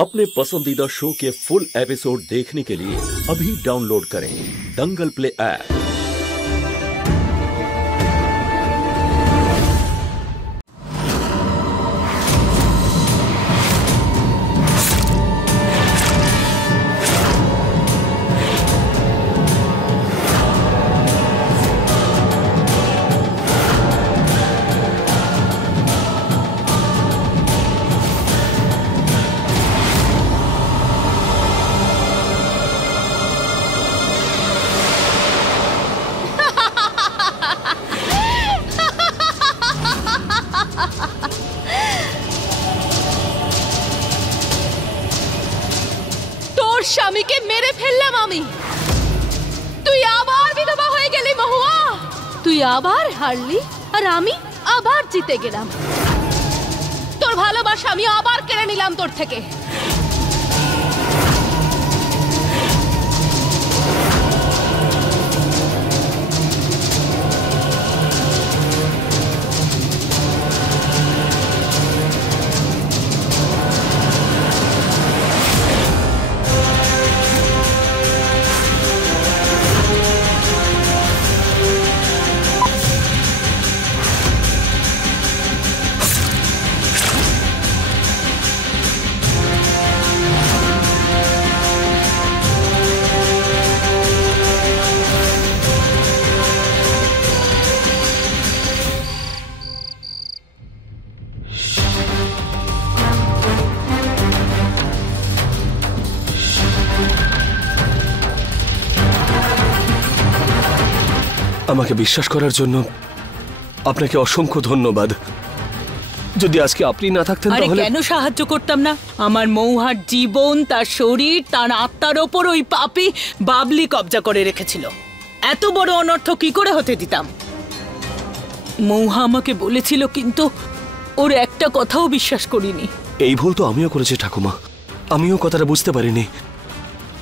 अपने पसंदीदा शो के फुल एपिसोड देखने के लिए अभी डाउनलोड करें दंगल प्ले ऐप। স্বামীকে মেরে ফেললাম আমি, তুই আবার বিধবা হয়ে গেলি মহুয়া। তুই আবার হারলি আর আমি আবার জিতে গেলাম। তোর ভালোবাসা আমি আবার কেড়ে নিলাম তোর থেকে। আমাকে বিশ্বাস করার জন্য আপনাকে অসংখ্য ধন্যবাদ। যদি আজকে আপনি না থাকতেন তাহলে কেন সাহায্য করতাম না? আমার মৌহার জীবন, তার শরীর, তার আত্মার ওপর ওই পাপী বাবলি কবজা করে রেখেছিল। এত বড় অনর্থ কি করে হতে দিতাম? মৌহা আমাকে বলেছিল, কিন্তু ওর একটা কথাও বিশ্বাস করিনি। এই ভুল তো আমিও করেছি ঠাকুমা, আমিও কথাটা বুঝতে পারিনি।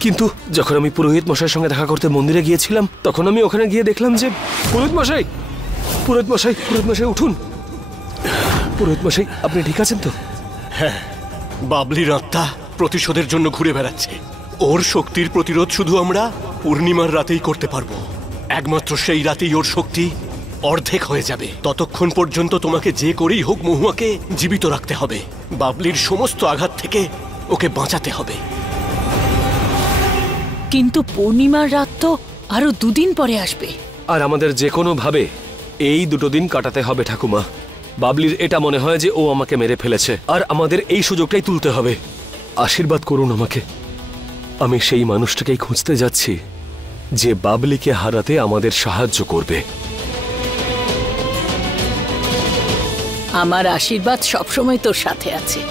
কিন্তু যখন আমি পুরোহিত মশাইয়ের সঙ্গে দেখা করতে মন্দিরে গিয়েছিলাম, তখন আমি ওখানে গিয়ে দেখলাম যে পুরোহিত মশাই উঠুন। পুরোহিত মশাই, আপনি ঠিক আছেন তো? হ্যাঁ, বাবলির আত্মা প্রতিশোধের জন্য ঘুরে বেড়াচ্ছে। ওর শক্তির প্রতিরোধ শুধু আমরা পূর্ণিমার রাতেই করতে পারবো। একমাত্র সেই রাতেই ওর শক্তি অর্ধেক হয়ে যাবে। ততক্ষণ পর্যন্ত তোমাকে যে করেই হোক মহুয়াকে জীবিত রাখতে হবে। বাবলির সমস্ত আঘাত থেকে ওকে বাঁচাতে হবে। কিন্তু পূর্ণিমার রাত তো আরো দুদিন পরে আসবে, আর আমাদের যে কোনো ভাবে এই দুটো দিন কাটাতে হবে ঠাকুমা। বাবলির এটা মনে হয় যে ও আমাকে মেরে ফেলেছে, আর আমাদের এই সুযোগটাই তুলতে হবে। আশীর্বাদ করুন আমাকে। আমি সেই মানুষটাকেই খুঁজতে যাচ্ছি যে বাবলিকে হারাতে আমাদের সাহায্য করবে। আমার আশীর্বাদ সবসময় তোর সাথে আছে।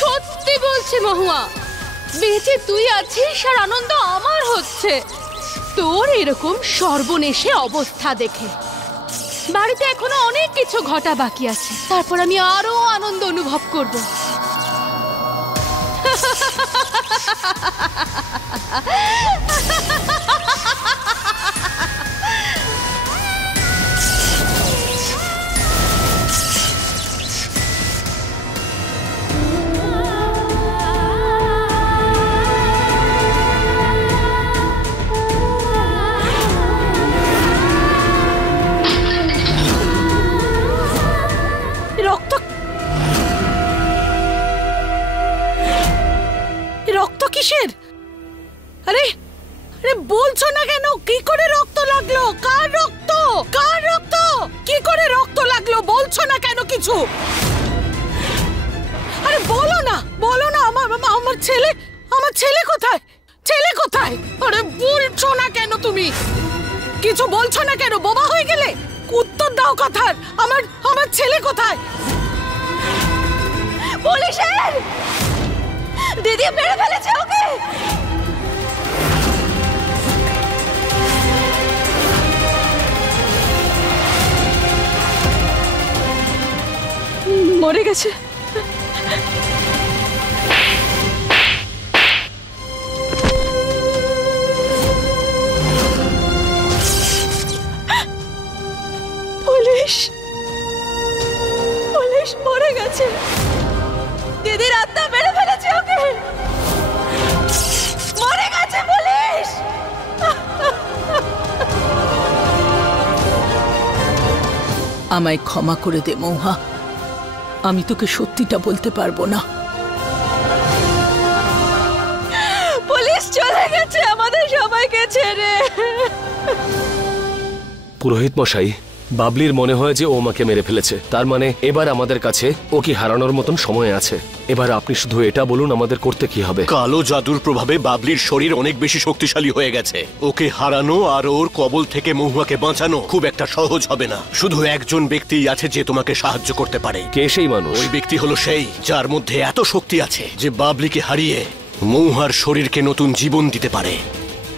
সত্যি বলছি মহুয়া, বেঁচে তুই আছিস আর আনন্দ আমার হচ্ছে। তোর এরকম সর্বনেশে অবস্থা দেখে বাড়িতে এখনো অনেক কিছু ঘটা বাকি আছে, তারপর আমি আরো আনন্দ অনুভব করব। রক্ত কিসের? আরে আরে বলছো না কেন? কি করে রক্ত লাগলো? কার রক্ত? কার রক্ত? কি করে রক্ত লাগলো? বলছো না কেন কিছু? আরে বলো না, বলো না। আমার ছেলে কোথায়? ছেলে কোথায়? আরে বলছো না কেন তুমি? কিছু বলছো না কেন? বোবা হয়ে গেলে? উত্তর দাও কথার। আমার ছেলে কোথায়? দিদি মেরে ফেলেছে ওকে। মরে গেছে। পুলিশ পুলিশ মরে গেছে। দিদির আত্মা মেরে ফেলেছে ওকে। মরে গেছে পুলিশ। আমায় ক্ষমা করে দে মৌহা, আমি তোকে সত্যিটা বলতে পারবো না। পুলিশ চলে গেছে আমাদের সবাইকে ছেড়ে। পুরোহিত মশাই, বাবলির মনে হয় যে ও আমাকে মেরে ফেলেছে। তার মানে এবার আমাদের কাছে ওকে হারানোর মতন সময় আছে। এবার আপনি শুধু এটা বলুন আমাদের করতে কি হবে। কালো জাদুর প্রভাবে বাবলির শরীর অনেক বেশি শক্তিশালী হয়ে গেছে। ওকে হারানো আর ওর কবল থেকে মহুয়াকে বাঁচানো খুব একটা সহজ হবে না। শুধু একজন ব্যক্তিই আছে যে তোমাকে সাহায্য করতে পারে। কে সেই মানুষ? ওই ব্যক্তি হলো সেই যার মধ্যে এত শক্তি আছে যে বাবলিকে হারিয়ে মহুয়ার শরীরকে নতুন জীবন দিতে পারে।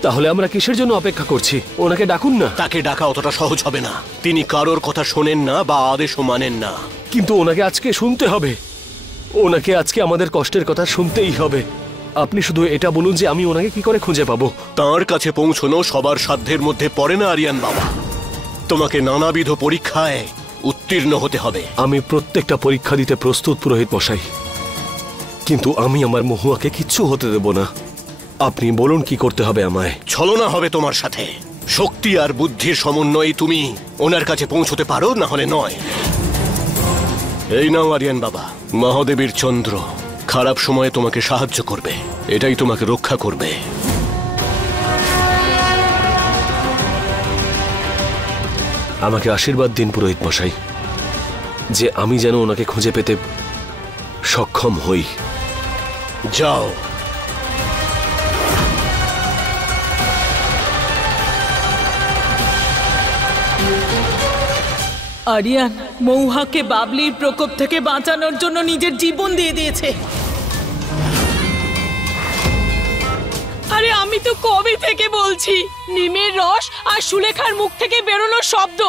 তাহলে আমরা কিসের জন্য অপেক্ষা করছি? ওনাকে ডাকুন না। তাকে ডাকা অতটা সহজ হবে না। তিনি কারোর কথা শোনেন না বা আদেশও মানেন না। কিন্তু ওনাকে আজকে শুনতে হবে। ওনাকে আজকে আমাদের কষ্টের কথা শুনতেই হবে। আপনি শুধু এটা বলুন যে আমি ওনাকে কি করে খুঁজে পাবো। তার কাছে পৌঁছানো সবার সাধ্যের মধ্যে পড়ে না আরিয়ান বাবা। তোমাকে নানাবিধ পরীক্ষায় উত্তীর্ণ হতে হবে। আমি প্রত্যেকটা পরীক্ষা দিতে প্রস্তুত পুরোহিত মশাই, কিন্তু আমি আমার মহুয়াকে কিচ্ছু হতে দেব না। আপনি বলুন কি করতে হবে আমায়। ছলনা হবে তোমার সাথে। শক্তি আর বুদ্ধির সমন্বয়ে তুমি ওনার কাছে পৌঁছতে পারো, না হলে নয়। এই নাও আরিয়ান বাবা, মহাদেবীর চন্দ্র খারাপ সময়ে তোমাকে সাহায্য করবে। এটাই তোমাকে রক্ষা করবে। আমাকে আশীর্বাদ দিন পুরোহিত মশাই, যে আমি যেন ওনাকে খুঁজে পেতে সক্ষম হই। যাও। আরিয়ান মৌহাকে বাবলির প্রকোপ থেকে বাঁচানোর জন্য নিজের জীবন দিয়ে দিয়েছে। আরে আমি তো কবে থেকে বলছি, নিমের রস আর সুলেখার মুখ থেকে বেরোনোর শব্দ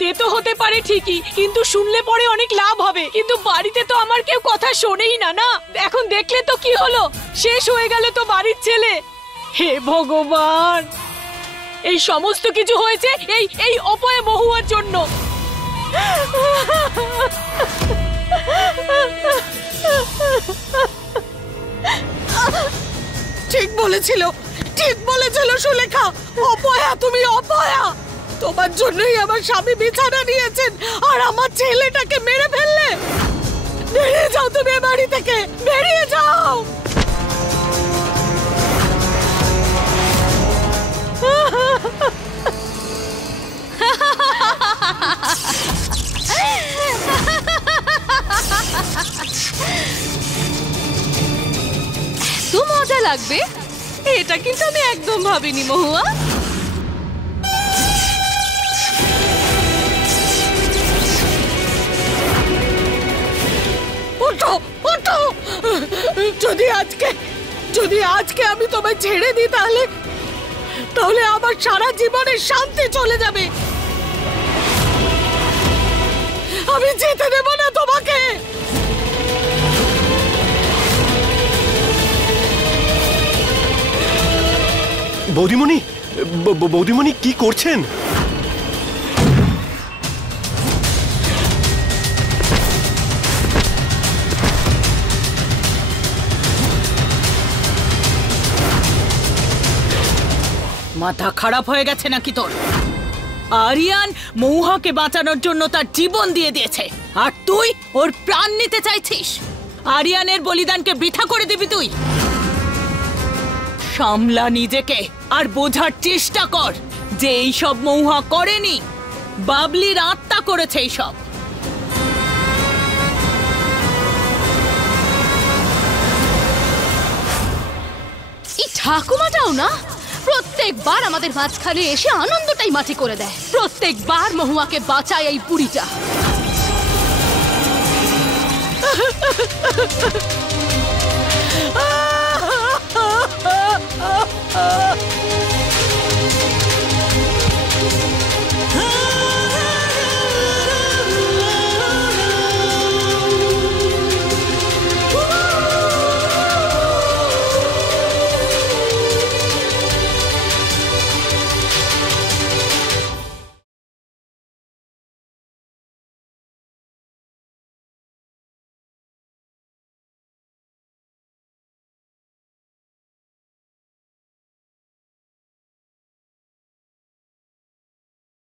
তেতো হতে পারে ঠিকই, কিন্তু শুনলে পরে অনেক লাভ হবে। কিন্তু বাড়িতে তো আমার কেউ কথা শোনেই না। না, এখন দেখলে তো কি হলো, শেষ হয়ে গেল তো বাড়ির ছেলে। হে ভগবান, এই সমস্ত কিছু হয়েছে এই অপয়া মহুয়ার জন্য। ঠিক বলেছিল, ঠিক বলেছিল সুলেখা। অপয়া, তুমি অপয়া। তোমার জন্যই আমার স্বামী বিছানা নিয়েছেন আর আমার ছেলেটাকে মেরে ফেললে। বেরিয়ে যাও তুমি বাড়ি থেকে, বেরিয়ে যাও। তো মজা লাগবে, এটা কিন্তু আমি একদম ভাবিনি মহুয়া। ওঠো, ওঠো। যদি আজকে আমি তোমায় ছেড়ে দিই তাহলে আমার সারা জীবনের শান্তি চলে যাবে। আমি যেতে দেব না তোমাকে। বৌদিমণি, বৌদিমণি কি করছেন? মাথা খারাপ হয়ে গেছে নাকি তোর? আরিয়ান মৌহাকে বাঁচানোর জন্য তার জীবন দিয়ে দিয়েছে, আর তুই ওর প্রাণ নিতে চাইছিস। আরিয়ানের বলিদানকে বৃথা করে দিবি তুই? সামলা নিজেকে আর বোঝার চেষ্টা কর যে এইসব মৌহা করেনি, বাবলির আত্মা করেছে এইসব। এই ঠাকুমাটাও না প্রত্যেকবার আমাদের মাঝখানে এসে আনন্দটাই মাটি করে দেয়। প্রত্যেকবার মহুয়াকে বাঁচায় এই বুড়িটা।